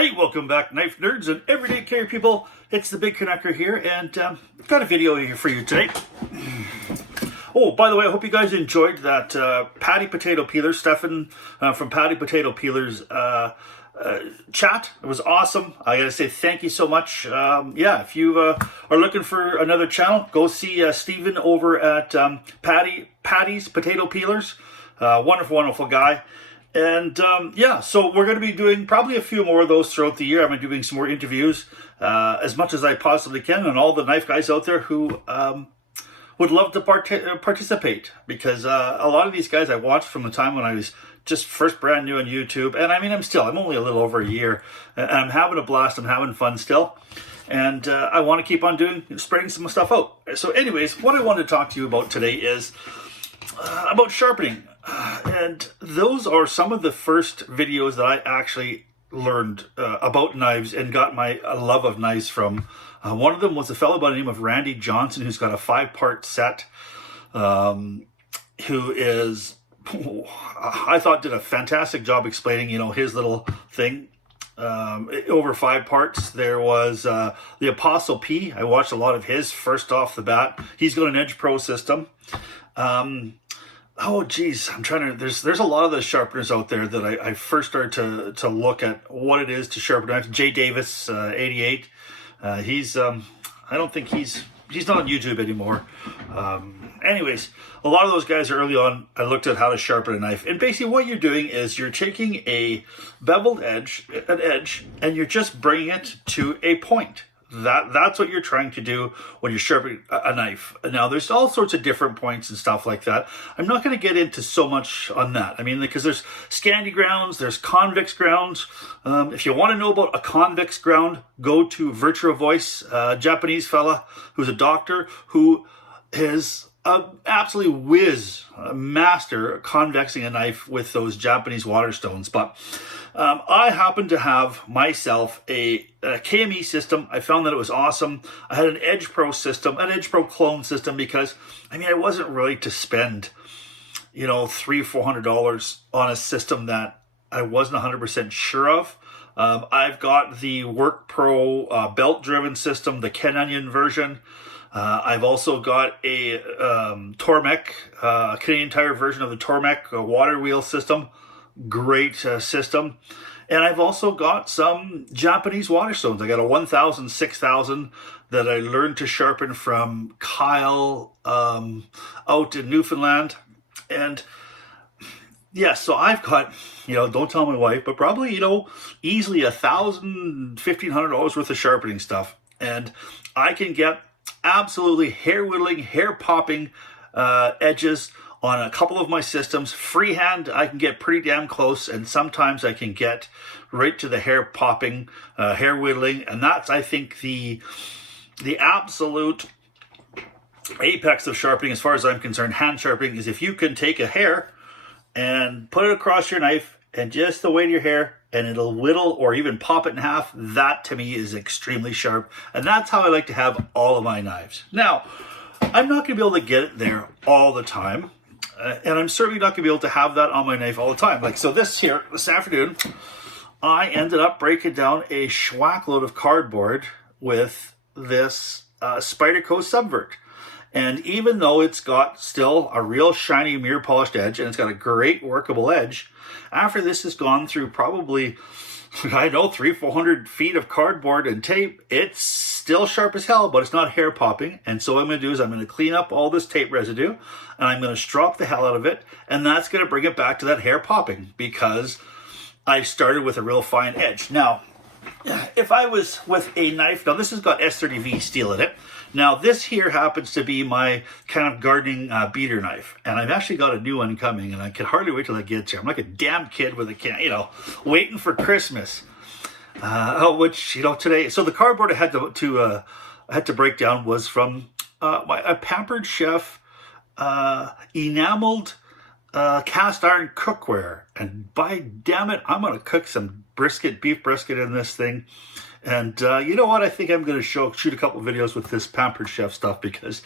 Hey, welcome back, knife nerds and everyday carry people. It's the Big Canucker here, and I've got a video here for you today. Oh, by the way, I hope you guys enjoyed that Patty Potato Peeler, Stefan from Patty Potato Peelers chat. It was awesome. I gotta say thank you so much. Yeah, if you are looking for another channel, go see Stephen over at Patty's Potato Peelers. Wonderful, wonderful guy. And yeah, so we're going to be doing probably a few more of those throughout the year. I'm going to be doing some more interviews as much as I possibly can, and all the knife guys out there who would love to participate, because a lot of these guys I watched from the time when I was just first brand new on YouTube, and I mean I'm only a little over a year, and I'm having a blast. I'm having fun still, and I want to keep on spreading some stuff out. So anyways, what I want to talk to you about today is about sharpening. And those are some of the first videos that I actually learned about knives and got my love of knives from. One of them was a fellow by the name of Randy Johnson, who's got a 5-part set, who is, I thought, did a fantastic job explaining, his little thing. Over 5 parts. There was the Apostle P. I watched a lot of his first off the bat. He's got an Edge Pro system. Oh geez, I'm trying to. There's a lot of the sharpeners out there that I first started to look at what it is to sharpen knives. Jay Davis, 88. He's I don't think he's not on YouTube anymore. Anyways, a lot of those guys early on, I looked at how to sharpen a knife, and basically what you're doing is you're taking a beveled edge, and you're just bringing it to a point. That's what you're trying to do when you're sharpening a knife. Now, there's all sorts of different points and stuff like that. I'm not going to get into so much on that. I mean, because there's Scandi grounds, there's convex grounds. If you want to know about a convex ground, go to Virtua Voice, a Japanese fella who's a doctor who is absolutely whiz master convexing a knife with those Japanese water stones. But I happen to have myself a KME system. I found that it was awesome. I had an Edge Pro system, an Edge Pro clone system, because I wasn't really to spend $300-400 on a system that I wasn't 100% sure of. I've got the Work Pro belt driven system, the Ken Onion version. I've also got a Tormek, Canadian Tire version of the Tormek water wheel system. Great system. And I've also got some Japanese water stones. I got a 1000, 6000 that I learned to sharpen from Kyle out in Newfoundland. And yeah, so I've got, don't tell my wife, but probably, easily $1,000, $1,500 worth of sharpening stuff. And I can get absolutely hair whittling, hair popping edges on a couple of my systems. Freehand, I can get pretty damn close, and sometimes I can get right to the hair popping, hair whittling, and that's, I think, the absolute apex of sharpening, as far as I'm concerned. Hand sharpening is if you can take a hair and put it across your knife and just the weight of your hair, and it'll whittle or even pop it in half. That to me is extremely sharp, and that's how I like to have all of my knives. Now, I'm not going to be able to get it there all the time, and I'm certainly not going to be able to have that on my knife all the time. Like, so this afternoon, I ended up breaking down a schwack load of cardboard with this Spyderco Subvert. And even though it's got still a real shiny mirror polished edge, and it's got a great workable edge, after this has gone through probably, 300-400 feet of cardboard and tape, it's still sharp as hell, but it's not hair popping. And so what I'm going to do is I'm going to clean up all this tape residue, and I'm going to strop the hell out of it, and that's going to bring it back to that hair popping, because I started with a real fine edge. Now, if I was with a knife, now this has got S30V steel in it. Now this here happens to be my kind of gardening beater knife, and I've actually got a new one coming, and I can hardly wait till it gets here. I'm like a damn kid with a can, waiting for Christmas. Which today. So the cardboard I had to break down was from a Pampered Chef enameled cast iron cookware. And by damn it, I'm going to cook some brisket, beef brisket in this thing. And you know what? I think I'm going to shoot a couple videos with this Pampered Chef stuff because,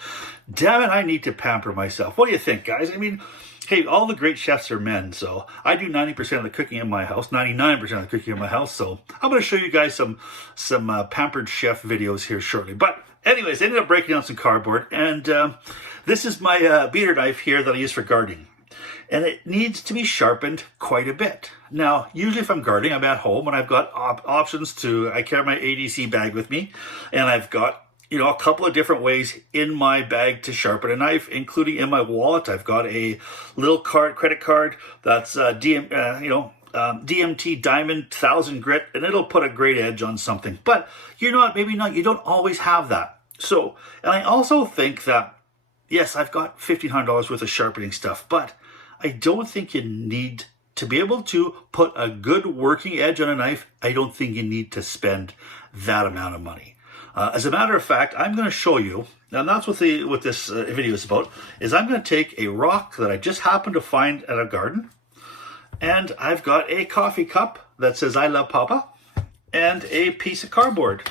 damn it, I need to pamper myself. What do you think, guys? I mean, hey, all the great chefs are men, so I do 90% of the cooking in my house, 99% of the cooking in my house. So I'm going to show you guys some Pampered Chef videos here shortly. But anyways, I ended up breaking down some cardboard, and this is my beater knife here that I use for gardening. And it needs to be sharpened quite a bit. Now, usually if I'm gardening, I'm at home and I've got options to, I carry my ADC bag with me, and I've got, you know, a couple of different ways in my bag to sharpen a knife, including in my wallet. I've got a little credit card that's DMT Diamond 1000 Grit, and it'll put a great edge on something. But you don't always have that. So, and I also think that, yes, I've got $1,500 worth of sharpening stuff, but I don't think you need to be able to put a good working edge on a knife. I don't think you need to spend that amount of money. As a matter of fact, I'm going to show you, and that's what this video is about, is I'm going to take a rock that I just happened to find at a garden, and I've got a coffee cup that says I love Papa, and a piece of cardboard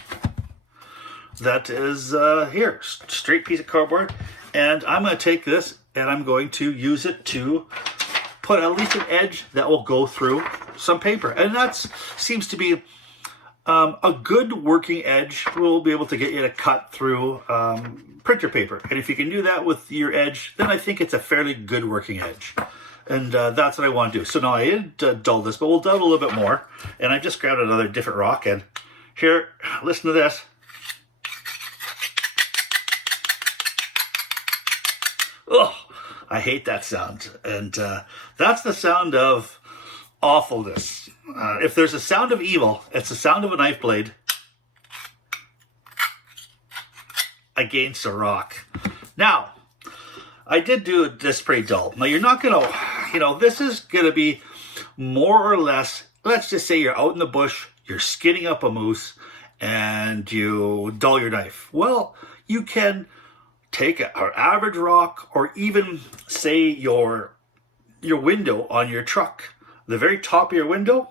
that is here, straight piece of cardboard, and I'm going to take this and I'm going to use it to put at least an edge that will go through some paper. And that seems to be a good working edge. Will be able to get you to cut through printer paper. And if you can do that with your edge, then I think it's a fairly good working edge. And that's what I want to do. So now I did dull this, but we'll dull it a little bit more. And I just grabbed another different rock. And here, listen to this. Oh, I hate that sound. And that's the sound of awfulness. If there's a sound of evil, it's the sound of a knife blade against a rock. Now, I did do this pretty dull. Now, you're not going to, this is going to be more or less, let's just say you're out in the bush, you're skinning up a moose, and you dull your knife. Well, you can take an average rock, or even say your window on your truck, the very top of your window,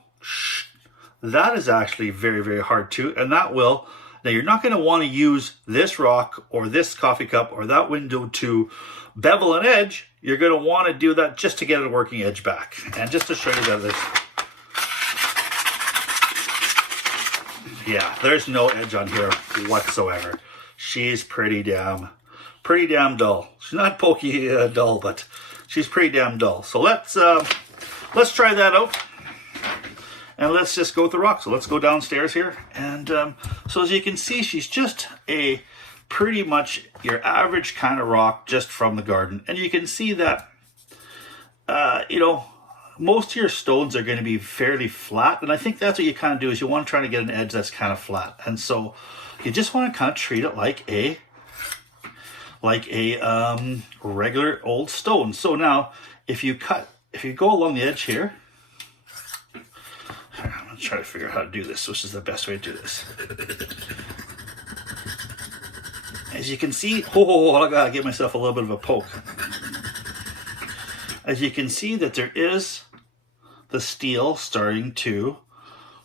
that is actually very, very hard too. And that will, now you're not going to want to use this rock or this coffee cup or that window to bevel an edge. You're going to want to do that just to get a working edge back. And just to show you that there's no edge on here whatsoever. She's pretty damn dull. She's not pokey dull, but she's pretty damn dull. So let's try that out, and let's just go with the rock. So let's go downstairs here, and so as you can see, she's just a pretty much your average kind of rock just from the garden, and you can see that most of your stones are going to be fairly flat, and I think that's what you kind of do, is you want to try to get an edge that's kind of flat, and so you just want to kind of treat it like a regular old stone. So now, if you go along the edge here, I'm gonna try to figure out how to do this, which is the best way to do this. As you can see, I gotta give myself a little bit of a poke. As you can see that there is the steel starting to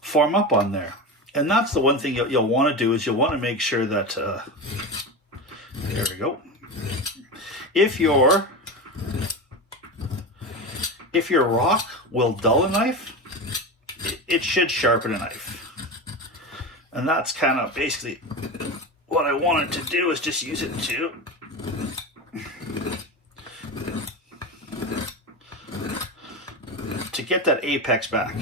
form up on there. And that's the one thing you'll want to do, is you'll want to make sure that, there we go. If your rock will dull a knife, it should sharpen a knife. And that's kind of basically what I wanted to do, is just use it to get that apex back.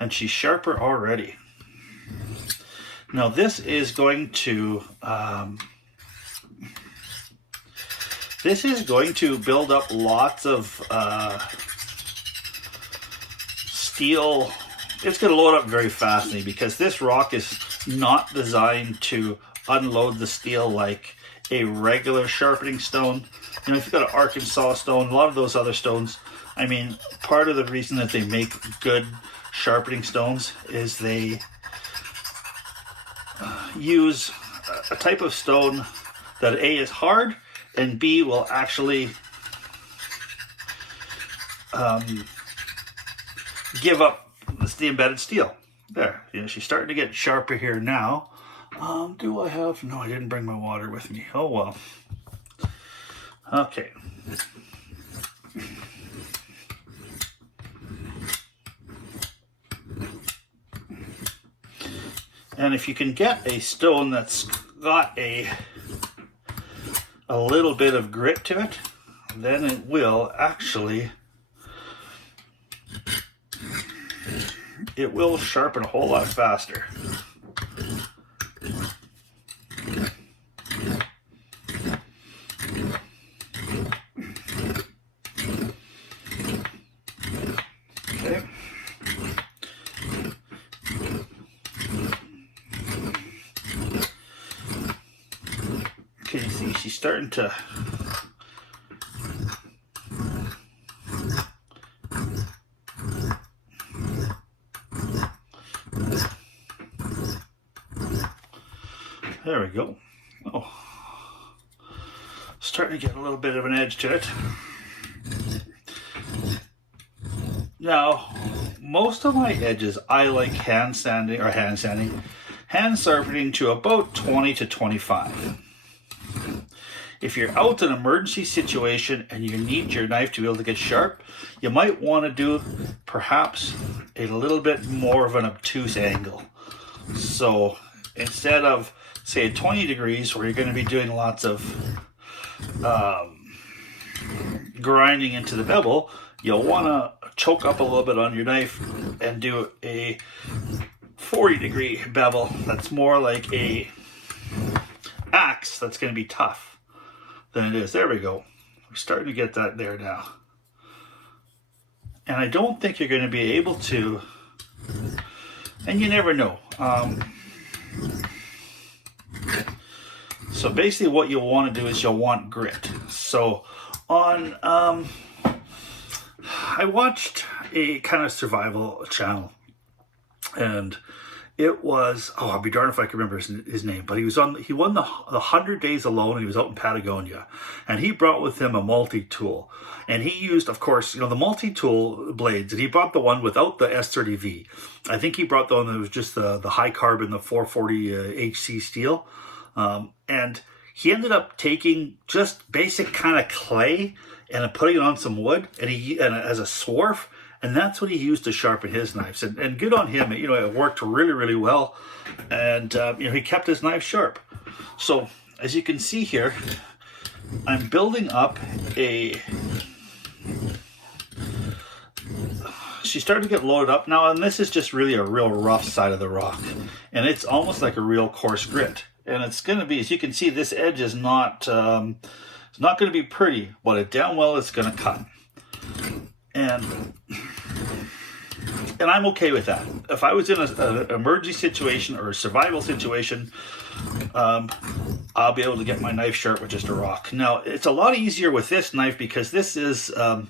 And she's sharper already. Now this is going to build up lots of steel. It's going to load up very fast, because this rock is not designed to unload the steel like a regular sharpening stone. If you've got an Arkansas stone, a lot of those other stones, I mean, part of the reason that they make good sharpening stones is they use a type of stone that A is hard, and B will actually give up the embedded steel. There, she's starting to get sharper here now. Do I have? No, I didn't bring my water with me. Oh well. Okay. And if you can get a stone that's got a little bit of grit to it, then it will actually, it will sharpen a whole lot faster. Okay. Okay, see, she's starting to there we go. Oh, starting to get a little bit of an edge to it. Now, most of my edges I like hand sharpening to about 20 to 25. If you're out in an emergency situation and you need your knife to be able to get sharp, you might want to do perhaps a little bit more of an obtuse angle. So instead of, say, 20 degrees where you're going to be doing lots of grinding into the bevel, you'll want to choke up a little bit on your knife and do a 40-degree bevel that's more like a axe that's going to be tough than it is. There we go. We're starting to get that there now. And I don't think you're going to be able to, and you never know. So basically what you'll want to do is you'll want grit. So on, I watched a kind of survival channel, and it was, oh, I'll be darned if I can remember his name, but he won the 100 Days Alone, and he was out in Patagonia, and he brought with him a multi-tool, and he used, of course, the multi-tool blades, and he brought the one without the S30V. I think he brought the one that was just the high carbon, the 440 HC steel, and he ended up taking just basic kind of clay and putting it on some wood, and as a swarf. And that's what he used to sharpen his knives. And good on him. It worked really, really well. And, he kept his knife sharp. So, as you can see here, I'm building up she's starting to get loaded up now. And this is just really a real rough side of the rock. And it's almost like a real coarse grit. And it's going to be, as you can see, this edge is not, it's not going to be pretty. But down well, it's going to cut. And I'm okay with that. If I was in an emergency situation or a survival situation, I'll be able to get my knife sharp with just a rock. Now, it's a lot easier with this knife because this is the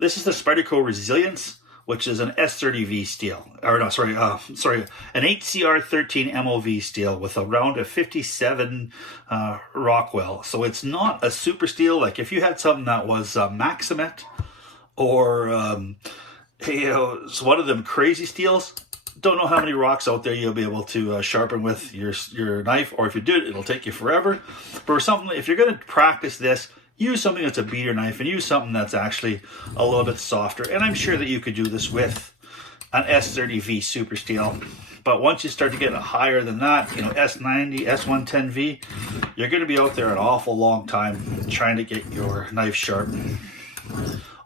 Spyderco Resilience, which is an S30V steel, or no, sorry, an HCR13 MOV steel with around a 57 Rockwell. So it's not a super steel. Like if you had something that was Maximet, or it's one of them crazy steels, don't know how many rocks out there you'll be able to sharpen with your knife, or if you do it, it'll take you forever. But something, if you're going to practice this, use something that's a beater knife and use something that's actually a little bit softer. And I'm sure that you could do this with an S30V super steel. But once you start to get higher than that, S90, S110V, you're going to be out there an awful long time trying to get your knife sharp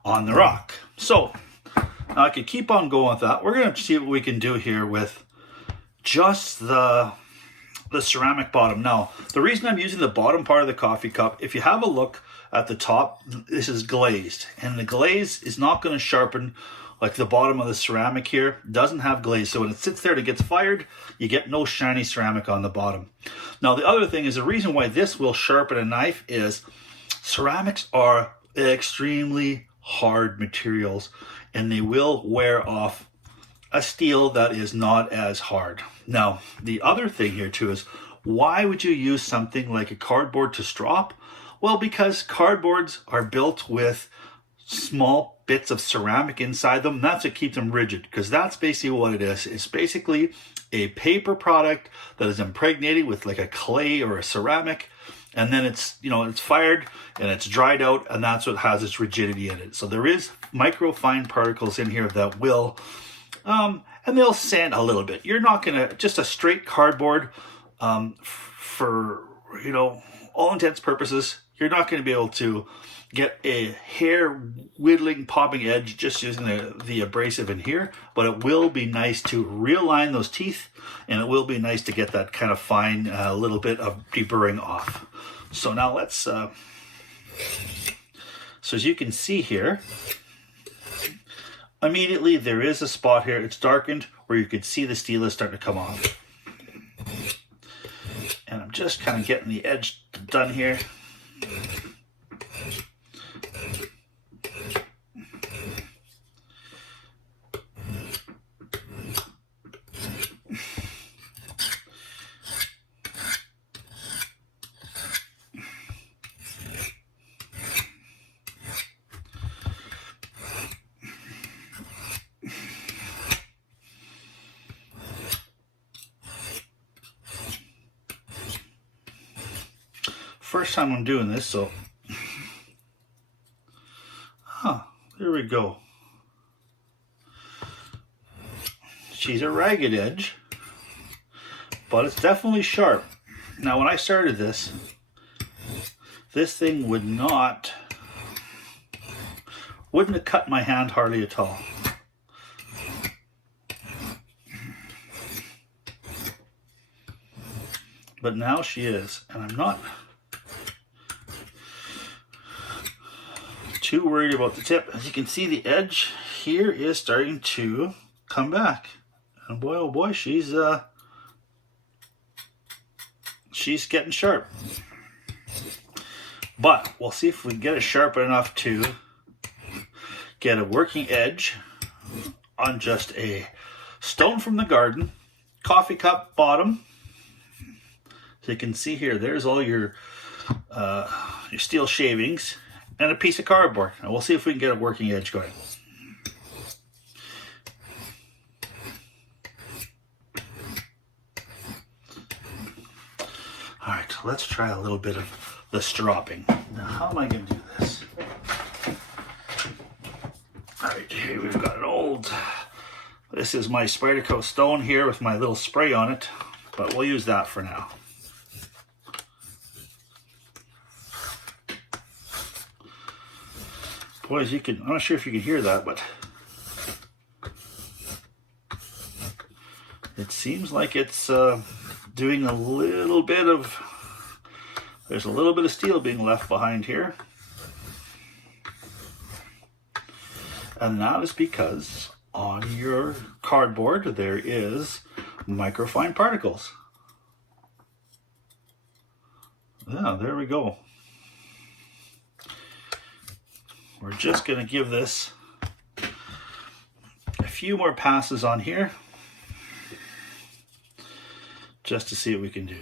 on the rock. So now I could keep on going with that. We're going to see what we can do here with just the ceramic bottom. Now, the reason I'm using the bottom part of the coffee cup, if you have a look at the top, this is glazed, and the glaze is not going to sharpen like the bottom of the ceramic here. It doesn't have glaze, so when it sits there and it gets fired, you get no shiny ceramic on the bottom. Now, the other thing is, the reason why this will sharpen a knife is ceramics are extremely hard materials, and they will wear off a steel that is not as hard. Now, the other thing here too is, why would you use something like a cardboard to strop? Well, because cardboards are built with small bits of ceramic inside them. That's what keeps them rigid, because that's basically what it is. It's basically a paper product that is impregnated with like a clay or a ceramic, and then it's, you know, it's fired and it's dried out, and that's what has its rigidity in it. So there is micro fine particles in here that will and they'll sand a little bit. You're not gonna, just a straight cardboard, for, you know, all intents purposes, you're not going to be able to get a hair whittling popping edge just using the abrasive in here, but it will be nice to realign those teeth, and it will be nice to get that kind of fine little bit of deburring off. So now let's, so as you can see here, immediately there is a spot here, it's darkened, where you can see the stylus starting to come off. And I'm just kind of getting the edge done here. First time I'm doing this, so there we go. She's a ragged edge, but it's definitely sharp. Now when I started this thing wouldn't have cut my hand hardly at all. But now she is, and I'm not too worried about the tip. As you can see, the edge here is starting to come back, and boy oh boy, she's getting sharp. But we'll see if we can get it sharp enough to get a working edge on just a stone from the garden, coffee cup bottom. So you can see here, there's all your steel shavings, and a piece of cardboard. And we'll see if we can get a working edge going. All right, let's try a little bit of the stropping. Now, how am I going to do this? All right, here we've got an old, this is my Spyderco stone here with my little spray on it, but we'll use that for now. Boys, you can, I'm not sure if you can hear that, but it seems like it's doing a little bit of, there's a little bit of steel being left behind here. And that is because on your cardboard there is microfine particles. Yeah, there we go. We're just going to give this a few more passes on here just to see what we can do.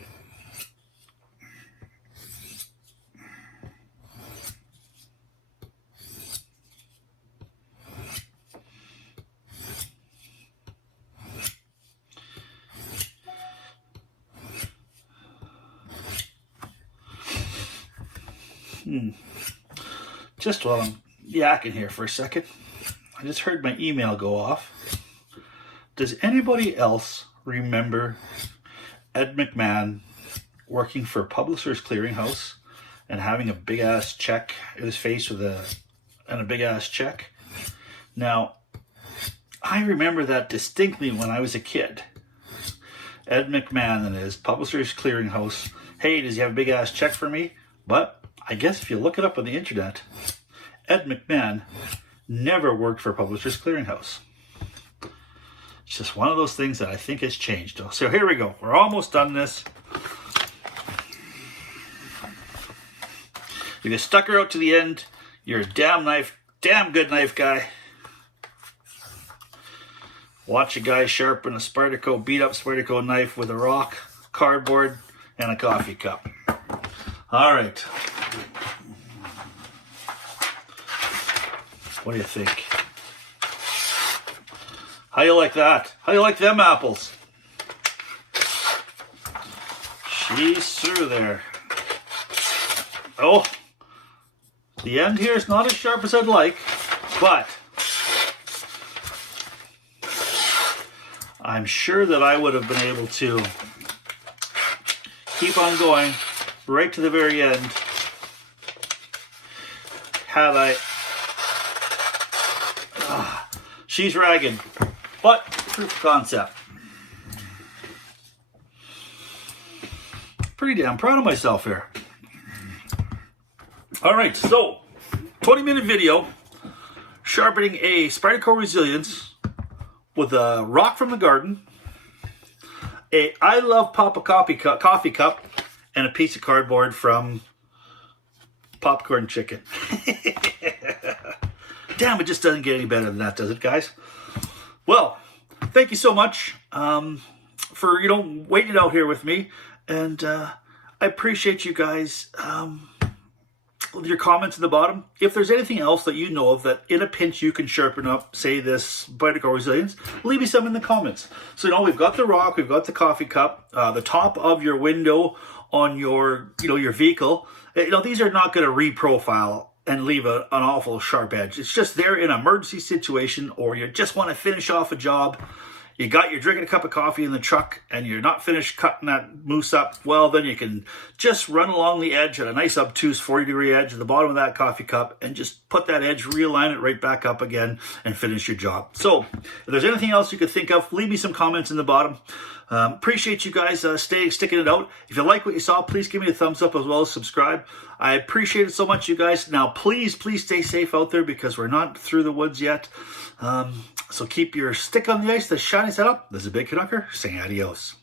Just while I'm yakking here for a second, I just heard my email go off. Does anybody else remember Ed McMahon working for Publishers Clearinghouse and having a big ass check in his face with a big ass check? Now, I remember that distinctly when I was a kid. Ed McMahon and his Publishers Clearinghouse. Hey, does he have a big ass check for me? But I guess if you look it up on the internet, Ed McMahon never worked for Publishers Clearinghouse. It's just one of those things that I think has changed. So here we go. We're almost done this. If you stuck her out to the end, you're a damn good knife guy. Watch a guy sharpen a Spyderco, beat up Spyderco knife with a rock, cardboard, and a coffee cup. All right. What do you think? How you like that? How you like them apples? She's through there. Oh, the end here is not as sharp as I'd like, but I'm sure that I would have been able to keep on going right to the very end had I... she's ragged, but proof of concept. Pretty damn proud of myself here. All right, so 20-minute video sharpening a Spyderco Resilience with a rock from the garden, a I Love Papa coffee cup, and a piece of cardboard from Popcorn Chicken. Damn, it just doesn't get any better than that, does it, guys? Well, thank you so much for, waiting out here with me. And I appreciate you guys with your comments in the bottom. If there's anything else that you know of that in a pinch you can sharpen up, say this Spyderco Resilience, leave me some in the comments. So, we've got the rock, we've got the coffee cup, the top of your window on your, your vehicle. These are not going to reprofile and leave an awful sharp edge. It's just there in an emergency situation, or you just want to finish off a job. You're drinking a cup of coffee in the truck and you're not finished cutting that mousse up. Well, then you can just run along the edge at a nice obtuse 40-degree edge at the bottom of that coffee cup and just put that edge, realign it right back up again and finish your job. So if there's anything else you could think of, leave me some comments in the bottom. Appreciate you guys sticking it out. If you like what you saw, please give me a thumbs up as well as subscribe. I appreciate it so much, you guys. Now, please stay safe out there because we're not through the woods yet. So keep your stick on the ice, the shiny side up. This is Big Canucker saying adios.